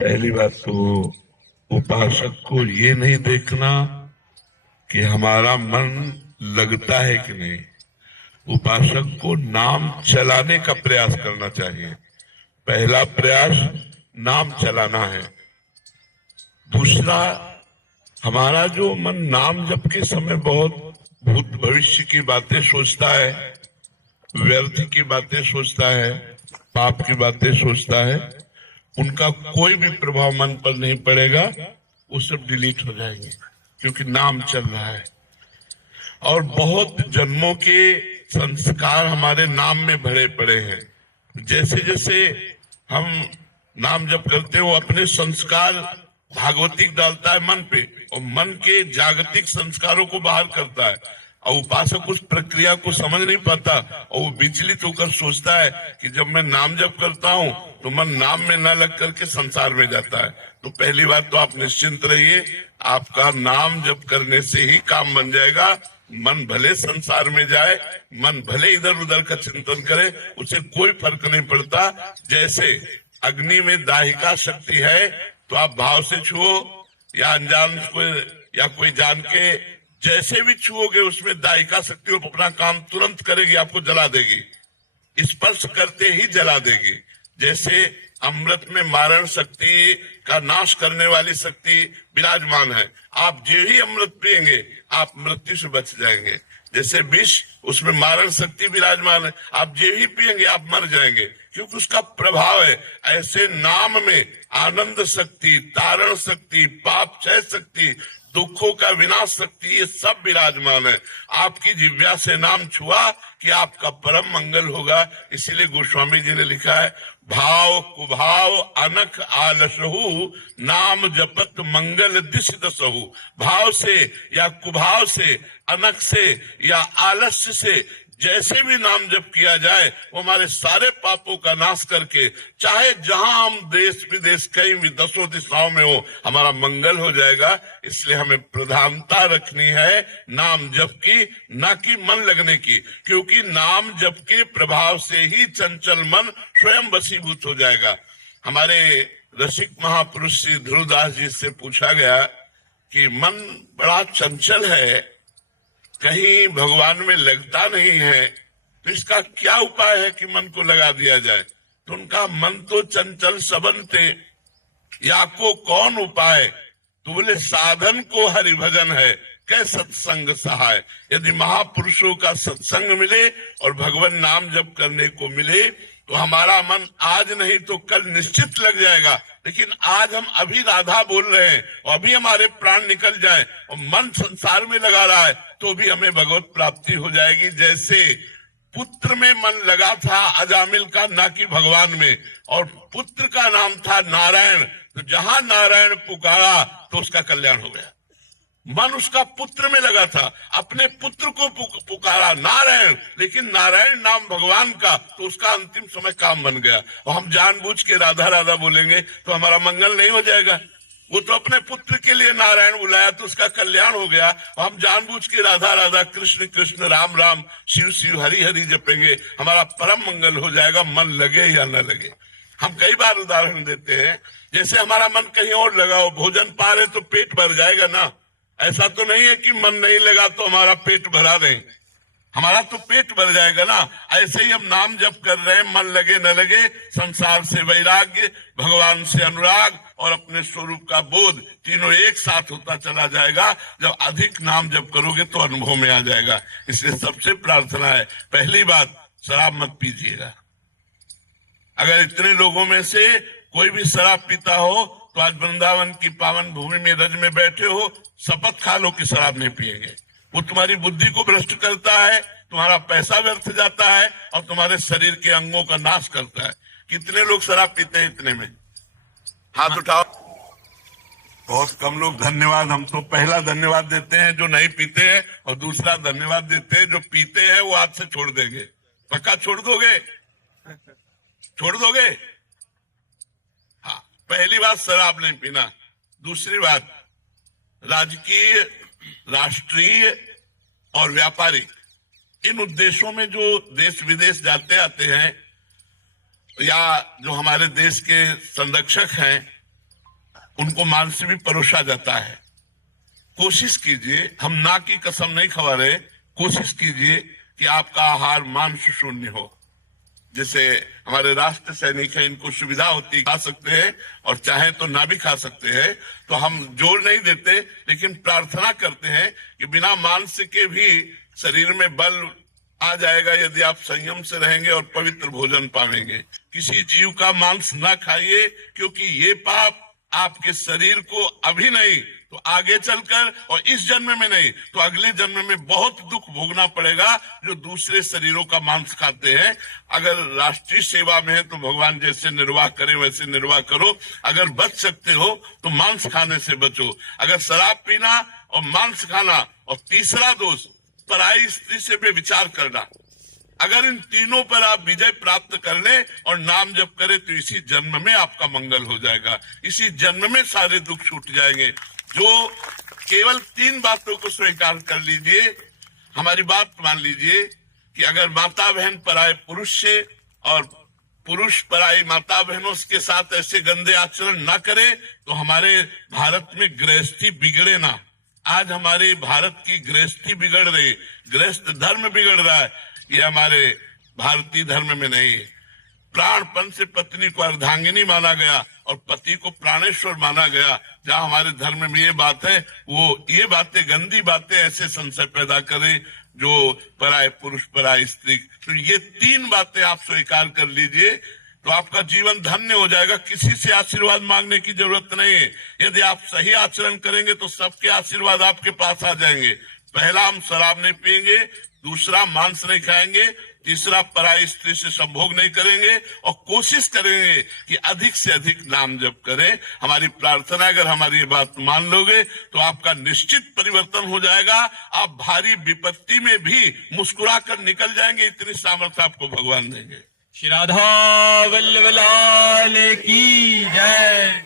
पहली बात तो उपासक को ये नहीं देखना कि हमारा मन लगता है कि नहीं। उपासक को नाम चलाने का प्रयास करना चाहिए। पहला प्रयास नाम चलाना है। दूसरा, हमारा जो मन नाम जप के समय बहुत भूत भविष्य की बातें सोचता है, व्यर्थ की बातें सोचता है, पाप की बातें सोचता है, उनका कोई भी प्रभाव मन पर नहीं पड़ेगा। वो सब डिलीट हो जाएंगे क्योंकि नाम चल रहा है। और बहुत जन्मों के संस्कार हमारे नाम में भरे पड़े हैं। जैसे जैसे हम नाम जप करते हो अपने संस्कार भागवतिक डालता है मन पे और मन के जागतिक संस्कारों को बाहर करता है। और उपासक उस प्रक्रिया को समझ नहीं पाता और वो विचलित होकर सोचता है कि जब मैं नाम जप करता हूँ तो मन नाम में न लग करके संसार में जाता है। तो पहली बात तो आप निश्चिंत रहिए, आपका नाम जप करने से ही काम बन जाएगा। मन भले संसार में जाए, मन भले इधर उधर का चिंतन करे, उसे कोई फर्क नहीं पड़ता। जैसे अग्नि में दाहिका शक्ति है तो आप भाव से छुओ या अनजान को या कोई जान के जैसे भी छुओगे उसमें दाहिका शक्ति अपना काम तुरंत करेगी, आपको जला देगी, स्पर्श करते ही जला देगी। जैसे अमृत में मारण शक्ति का नाश करने वाली शक्ति विराजमान है। आप जो ही अमृत पिएंगे आप मृत्यु से बच जाएंगे। जैसे विष, उसमें मारण शक्ति विराजमान है, आप जो ही पिएंगे आप मर जाएंगे क्योंकि उसका प्रभाव है। ऐसे नाम में आनंद शक्ति, तारण शक्ति, पाप क्षय शक्ति, दुखों का विनाश शक्ति, ये सब विराजमान है। आपकी जिह्वा से नाम छुआ कि आपका परम मंगल होगा। इसीलिए गोस्वामी जी ने लिखा है, भाव कुभाव अनख आलसहु नाम जपत मंगल दिश दसहु। भाव से या कुभाव से, अनख से या आलस्य से जैसे भी नाम जप किया जाए वो हमारे सारे पापों का नाश करके, चाहे जहां हम देश विदेश कहीं भी दसों दिशाओं में हो, हमारा मंगल हो जाएगा। इसलिए हमें प्रधानता रखनी है नाम जप की, ना कि मन लगने की, क्योंकि नाम जप के प्रभाव से ही चंचल मन स्वयं वशीभूत हो जाएगा। हमारे रसिक महापुरुष श्री ध्रुवदास जी से पूछा गया कि मन बड़ा चंचल है, कहीं भगवान में लगता नहीं है, तो इसका क्या उपाय है कि मन को लगा दिया जाए। तो उनका मन तो चंचल सबनते, या को कौन उपाय। तो बोले साधन को हरि भजन है, कै सत्संग सहाय। यदि महापुरुषों का सत्संग मिले और भगवान नाम जप करने को मिले तो हमारा मन आज नहीं तो कल निश्चित लग जाएगा। लेकिन आज हम अभी राधा बोल रहे हैं और अभी हमारे प्राण निकल जाए और मन संसार में लगा रहा है तो भी हमें भगवत प्राप्ति हो जाएगी। जैसे पुत्र में मन लगा था अजामिल का, ना कि भगवान में, और पुत्र का नाम था नारायण, तो जहां नारायण पुकारा तो उसका कल्याण हो गया। मन उसका पुत्र में लगा था, अपने पुत्र को पुकारा नारायण, लेकिन नारायण नाम भगवान का, तो उसका अंतिम समय काम बन गया। और हम जानबूझ के राधा राधा बोलेंगे तो हमारा मंगल नहीं हो जाएगा। वो तो अपने पुत्र के लिए नारायण बुलाया तो उसका कल्याण हो गया। और हम जानबूझ के राधा राधा, कृष्ण कृष्ण, राम राम, शिव शिव, हरि हरि जपेंगे, हमारा परम मंगल हो जाएगा, मन लगे या न लगे। हम कई बार उदाहरण देते हैं, जैसे हमारा मन कहीं और लगा हो, भोजन पा रहे तो पेट भर जाएगा ना। ऐसा तो नहीं है कि मन नहीं लगा तो हमारा पेट भरा नहीं, हमारा तो पेट भर जाएगा ना। ऐसे ही हम नाम जप कर रहे हैं, मन लगे न लगे, संसार से वैराग्य, भगवान से अनुराग और अपने स्वरूप का बोध, तीनों एक साथ होता चला जाएगा। जब अधिक नाम जप करोगे तो अनुभव में आ जाएगा। इसलिए सबसे प्रार्थना है, पहली बात शराब मत पीजिएगा। अगर इतने लोगों में से कोई भी शराब पीता हो तो आज वृंदावन की पावन भूमि में रज में बैठे हो, शपथ खा लो कि शराब नहीं पिएंगे। वो तुम्हारी बुद्धि को भ्रष्ट करता है, तुम्हारा पैसा व्यर्थ जाता है और तुम्हारे शरीर के अंगों का नाश करता है। कितने लोग शराब पीते हैं इतने में? हाथ उठाओ। बहुत कम लोग। धन्यवाद। हम तो पहला धन्यवाद देते हैं जो नहीं पीते हैं और दूसरा धन्यवाद देते हैं जो पीते हैं। वो आज से छोड़ देंगे। पक्का छोड़ दोगे? छोड़ दोगे? हाँ, पहली बात शराब नहीं पीना। दूसरी बात, राजकीय, राष्ट्रीय और व्यापारिक, इन उद्देश्यों में जो देश विदेश जाते आते हैं या जो हमारे देश के संरक्षक हैं, उनको मांस भी परोसा जाता है। कोशिश कीजिए, हम ना की कसम नहीं खा रहे, कोशिश कीजिए कि आपका आहार मांस शून्य हो। जैसे हमारे राष्ट्र सैनिक हैं, इनको सुविधा होती खा सकते हैं और चाहे तो ना भी खा सकते हैं, तो हम जोर नहीं देते, लेकिन प्रार्थना करते हैं कि बिना मांस के भी शरीर में बल आ जाएगा यदि आप संयम से रहेंगे और पवित्र भोजन पाएंगे। किसी जीव का मांस ना खाइए, क्योंकि ये पाप आपके शरीर को अभी नहीं तो आगे चलकर, और इस जन्म में नहीं तो अगले जन्म में बहुत दुख भोगना पड़ेगा जो दूसरे शरीरों का मांस खाते हैं। अगर राष्ट्रीय सेवा में है तो भगवान जैसे निर्वाह करे वैसे निर्वाह करो। अगर बच सकते हो तो मांस खाने से बचो। अगर शराब पीना और मांस खाना, और तीसरा दोष पराई स्त्री से व्यभिचार करना, अगर इन तीनों पर आप विजय प्राप्त कर ले और नाम जप करें तो इसी जन्म में आपका मंगल हो जाएगा, इसी जन्म में सारे दुख छूट जाएंगे। जो केवल 3 बातों को स्वीकार कर लीजिए, हमारी बात मान लीजिए कि अगर माता बहन पराये पुरुष से और पुरुष पराई माता बहनों के साथ ऐसे गंदे आचरण ना करे तो हमारे भारत में गृहस्थी बिगड़े ना। आज हमारे भारत की गृहस्थी बिगड़ रही, गृहस्थ धर्म बिगड़ रहा है, ये हमारे भारतीय धर्म में नहीं है। प्राणपन से पत्नी को अर्धांगिनी माना गया और पति को प्राणेश्वर माना गया। जहाँ हमारे धर्म में ये बात है, वो ये बातें, गंदी बातें ऐसे संशय पैदा करे जो पराये पुरुष पराई स्त्री। तो ये 3 बातें आप स्वीकार कर लीजिए तो आपका जीवन धन्य हो जाएगा। किसी से आशीर्वाद मांगने की जरूरत नहीं है। यदि आप सही आचरण करेंगे तो सबके आशीर्वाद आपके पास आ जाएंगे। पहला, हम शराब नहीं पिएंगे, दूसरा मांस नहीं खाएंगे, तीसरा पराई स्त्री से संभोग नहीं करेंगे, और कोशिश करेंगे कि अधिक से अधिक नाम जप करें। हमारी प्रार्थना, अगर हमारी ये बात मान लोगे तो आपका निश्चित परिवर्तन हो जाएगा। आप भारी विपत्ति में भी मुस्कुरा कर निकल जाएंगे। इतनी सामर्थ्य आपको भगवान देंगे। श्री राधा वल्लभ लाल की जय।